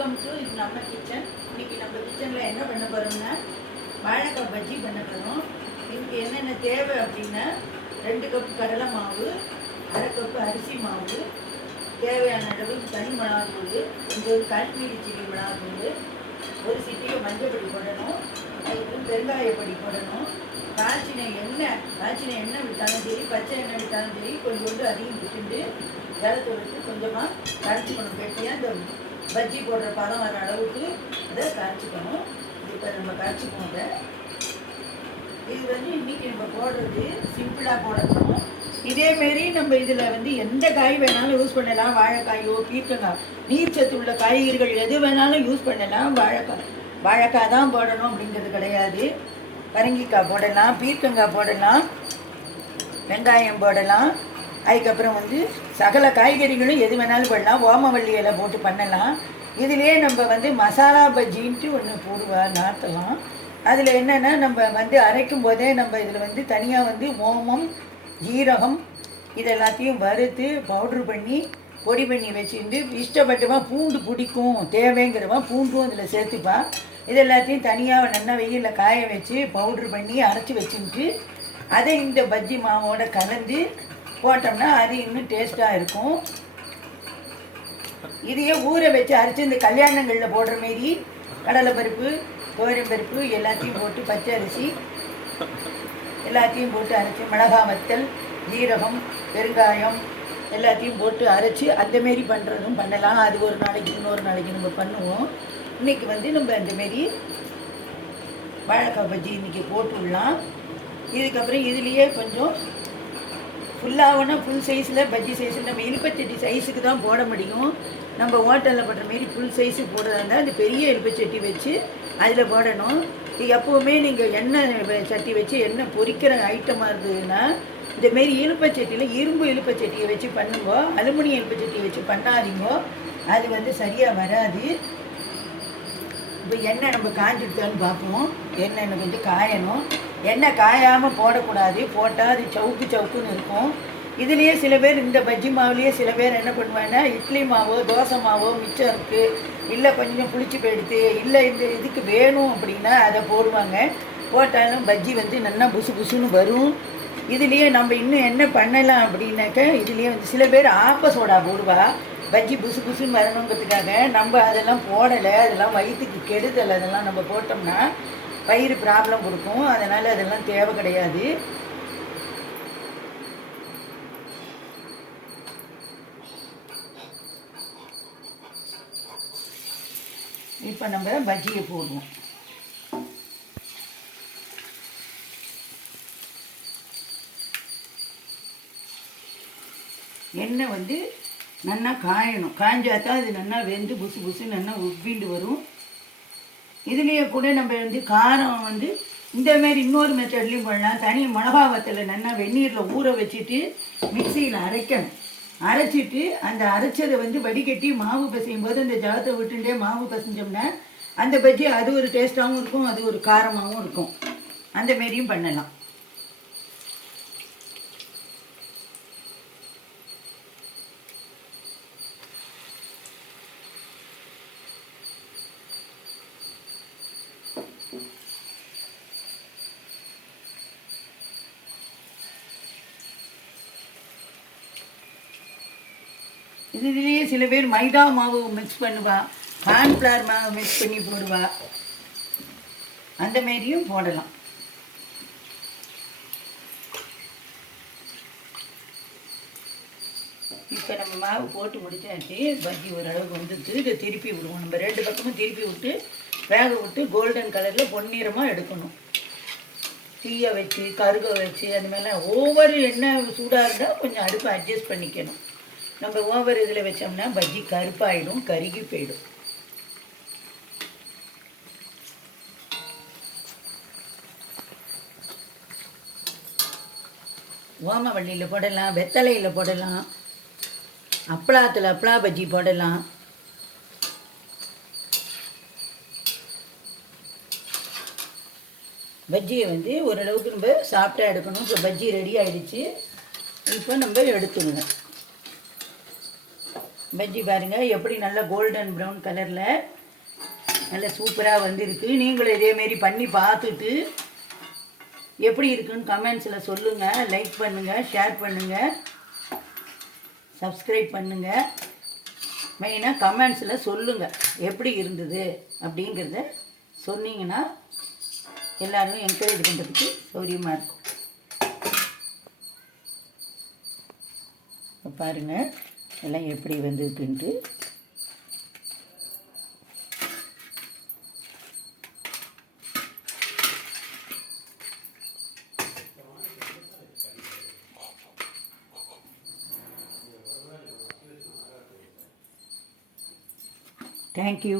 Welcome to இது நம்ம kitchen இன்றைக்கி நம்ம கிச்சனில் என்ன பண்ண போகிறோம்னா வாழைக்காய் பஜ்ஜி பண்ண போகிறோம் இதுக்கு என்னென்ன தேவை அப்படின்னா ரெண்டு கப் கடலை மாவு அரை கப்பு அரிசி மாவு தேவையான அளவு தனி மிளகாத்தூள் கொஞ்சம் காஷ்மீரி சில்லி மிளகாத்தூள் ஒரு சிட்டியை மஞ்சள் பொடி போடணும். அதுக்கப்புறம் பெருங்காயப்பொடி போடணும். காய்ச்சின எண்ணெய் காய்ச்சின எண்ணெய் விட்டாலும் சரி பச்சை எண்ணெய் விட்டாலும் சரி கொஞ்சம் கொண்டு அதிகம் விட்டுண்டு ஜலத்தை விட்டு கொஞ்சமாக கரைச்சிக்கணும் கட்டியாக இந்த பஜ்ஜி போடுற பதம் வர அளவுக்கு இதை கரைச்சிக்கணும். இப்போ நம்ம கரைச்சிக்கணும் இதை இது வந்து இன்னைக்கு நம்ம போடுறது சிம்பிளாக போடணும். இதேமாரி நம்ம இதில் வந்து எந்த காய் வேணாலும் யூஸ் பண்ணலாம். வாழைக்காயோ பீர்க்கங்காய் நீர்ச்சத்து உள்ள காய்கறிகள் எது வேணாலும் யூஸ் பண்ணலாம். வாழைக்காய் வாழைக்காய் தான் போடணும் அப்படிங்கிறது கிடையாது. பரங்கிக்காய் போடலாம் பீர்க்கங்காய் போடலாம் வெங்காயம் போடலாம். அதுக்கப்புறம் வந்து சகல காய்கறிகளும் எது வேணாலும் பண்ணலாம் ஓமவள்ளி இலை போட்டு பண்ணலாம். இதுலேயே நம்ம வந்து மசாலா பஜ்ஜின்ட்டு ஒன்று போடுவா நாட்டலாம் அதில் என்னென்னா நம்ம வந்து அரைக்கும் போதே நம்ம இதில் வந்து தனியாக வந்து ஓமம் ஜீரகம் இதெல்லாத்தையும் வறுத்து பவுட்ரு பண்ணி பொடி பண்ணி வச்சுட்டு இஷ்டப்பட்டவா பூண்டு பிடிக்கும் தேவைங்கிறவா பூண்டும் இதில் சேர்த்துப்பா. இது எல்லாத்தையும் தனியாக நல்லா வெயிலில் காய வச்சு பவுட்ரு பண்ணி அரைச்சி வச்சுட்டு அதை இந்த பஜ்ஜி மாவோட கலந்து போட்டோம்னா அது இன்னும் டேஸ்ட்டாக இருக்கும். இதையே ஊற வச்சு அரைச்சி இந்த கல்யாணங்களில் போடுற மாரி கடலைப்பருப்பு பருப்பு எல்லாத்தையும் போட்டு பச்சை அரிசி எல்லாத்தையும் போட்டு அரைச்சி மிளகா வத்தல் ஜீரகம் பெருங்காயம் எல்லாத்தையும் போட்டு அரைச்சி அந்த மாரி பண்ணுறதும் பண்ணலாம். அது ஒரு நாளைக்கு இன்னொரு நாளைக்கு நம்ம பண்ணுவோம். இன்னைக்கு வந்து நம்ம அந்த மாரி வாழைக்காய் பஜ்ஜி இன்றைக்கி போட்டு விடலாம். இதுக்கப்புறம் இதுலேயே கொஞ்சம் ஃபுல்லாகனா ஃபுல் சைஸில் பஜ்ஜி சைஸில் நம்ம இலுப்பச்சட்டி சைஸுக்கு தான் போட முடியும். நம்ம ஹோட்டலில் போடுற மாரி ஃபுல் சைஸுக்கு போடுறதா இருந்தால் அந்த பெரிய இலுப்பச்சட்டி வச்சு அதில் போடணும். எப்போவுமே நீங்கள் எண்ணெய் சட்டி வச்சு எண்ணெய் பொரிக்கிற ஐட்டமாக இருந்ததுன்னா இந்த மாரி இலுப்பச்சட்டியில் இரும்பு இலுப்பச்சட்டியை வச்சு பண்ணுங்கோ அலுமினியம் இலுப்பச்சட்டியை வச்சு பண்ணாதீங்கோ அது வந்து சரியாக வராது. இப்போ எண்ணெய் நம்ம காஞ்சிடுச்சான்னு பார்ப்போம். எண்ணெய் கொஞ்சம் காயணும். எண்ணெய் காயாமல் போடக்கூடாது. போட்டால் அது சவுக்கு சவுக்குன்னு இருக்கும். இதுலேயே சில பேர் இந்த பஜ்ஜி மாவுலேயே சில பேர் என்ன பண்ணுவாங்கன்னா இட்லி மாவோ தோசை மாவோ மிச்சம் இருக்குது இல்லை கொஞ்சம் புளிச்சு போயிடுத்து இல்லை இந்த இதுக்கு வேணும் அப்படின்னா அதை போடுவாங்க. போட்டாலும் பஜ்ஜி வந்து நல்லா புசு புசுன்னு வரும். இதுலேயே நம்ம இன்னும் என்ன பண்ணலாம் அப்படின்னாக்க இதுலேயே வந்து சில பேர் ஆப்ப சோடா போடுவா. பஜ்ஜி புசு புசுன்னு வரணுங்கிறதுக்காக நம்ம அதெல்லாம் போடலை அதெல்லாம் வயிற்றுக்கு கெடுதல் அதெல்லாம் நம்ம போட்டோம்னா வயிறு ப்ராப்ளம் கொடுக்கும். அதனால் அதெல்லாம் தேவை கிடையாது. இப்போ நம்ம பஜ்ஜியை போடுவோம். எண்ணெய் வந்து நல்லா காயணும். காய்ஞ்சாத்தான் அது நல்லா வெந்து புசு புசு நல்லா உப்பிண்டு வரும். இதுலேயே கூட நம்ம வந்து காரம் வந்து இந்த மாதிரி இன்னொரு மெத்தட்லேயும் பண்ணலாம். தனி மிளகா வத்தலை நல்லா வெந்நீரில் ஊற வச்சுட்டு மிக்சியில் அரைக்கணும். அரைச்சிட்டு அந்த அரைச்சதை வந்து வடிகட்டி மாவு பசையும் போது அந்த ஜலத்தை விட்டுட்டே மாவு பசைஞ்சோம்னா அந்த பஜ்ஜி அது ஒரு டேஸ்ட்டாகவும் இருக்கும் அது ஒரு காரமாகவும் இருக்கும். அந்த மாரியும் பண்ணலாம். இதுலேயே சில பேர் மைதா மாவு மிக்ஸ் பண்ணுவா கார்ன்ஃப்ளவர் மாவு மிக்ஸ் பண்ணி போடுவா. அந்த மாரியும் போடலாம். இப்போ நம்ம மாவு போட்டு முடிச்சாச்சு பஜ்ஜி ஓரளவுக்கு வந்துட்டு இதை திருப்பி விடுவோம். நம்ம ரெண்டு பக்கமும் திருப்பி விட்டு வேக விட்டு கோல்டன் கலரில் பொன்னிறமாக எடுக்கணும். தீயை வச்சு கருக வச்சு அந்த மாதிரிலாம். ஒவ்வொரு எண்ணெய் சூடாக இருந்தால் கொஞ்சம் அடுப்பை அட்ஜஸ்ட் பண்ணிக்கணும். நம்ம ஓவர் இதில் வச்சோம்னா பஜ்ஜி கருப்பாயிடும் கருகி போயிடும். ஓமவள்ளியில் போடலாம் வெத்தலையில் போடலாம் அப்பளாத்தில் அப்பளா பஜ்ஜி போடலாம். பஜ்ஜியை வந்து ஓரளவுக்கு நம்ம சாப்பிட்டா எடுக்கணும். இப்போ பஜ்ஜி ரெடி ஆகிடுச்சு இப்போ நம்ம எடுத்துடுவோம். பஜ்ஜி பாருங்கள் எப்படி நல்லா கோல்டன் ப்ரௌன் கலரில் நல்லா சூப்பராக வந்திருக்கு. நீங்களும் இதேமாரி பண்ணி பார்த்துட்டு எப்படி இருக்குன்னு கமெண்ட்ஸில் சொல்லுங்கள் லைக் பண்ணுங்கள் ஷேர் பண்ணுங்கள் சப்ஸ்கிரைப் பண்ணுங்கள் மெயினாக கமெண்ட்ஸில் சொல்லுங்கள் எப்படி இருந்தது அப்படிங்கிறத சொன்னீங்கன்னா எல்லோரும் என்கரேஜ் பண்ணுறதுக்கு சௌரியமாக இருக்கும். பாருங்கள் எல்லாம் எப்படி வந்திருக்குன்ட்டு. தேங்க்யூ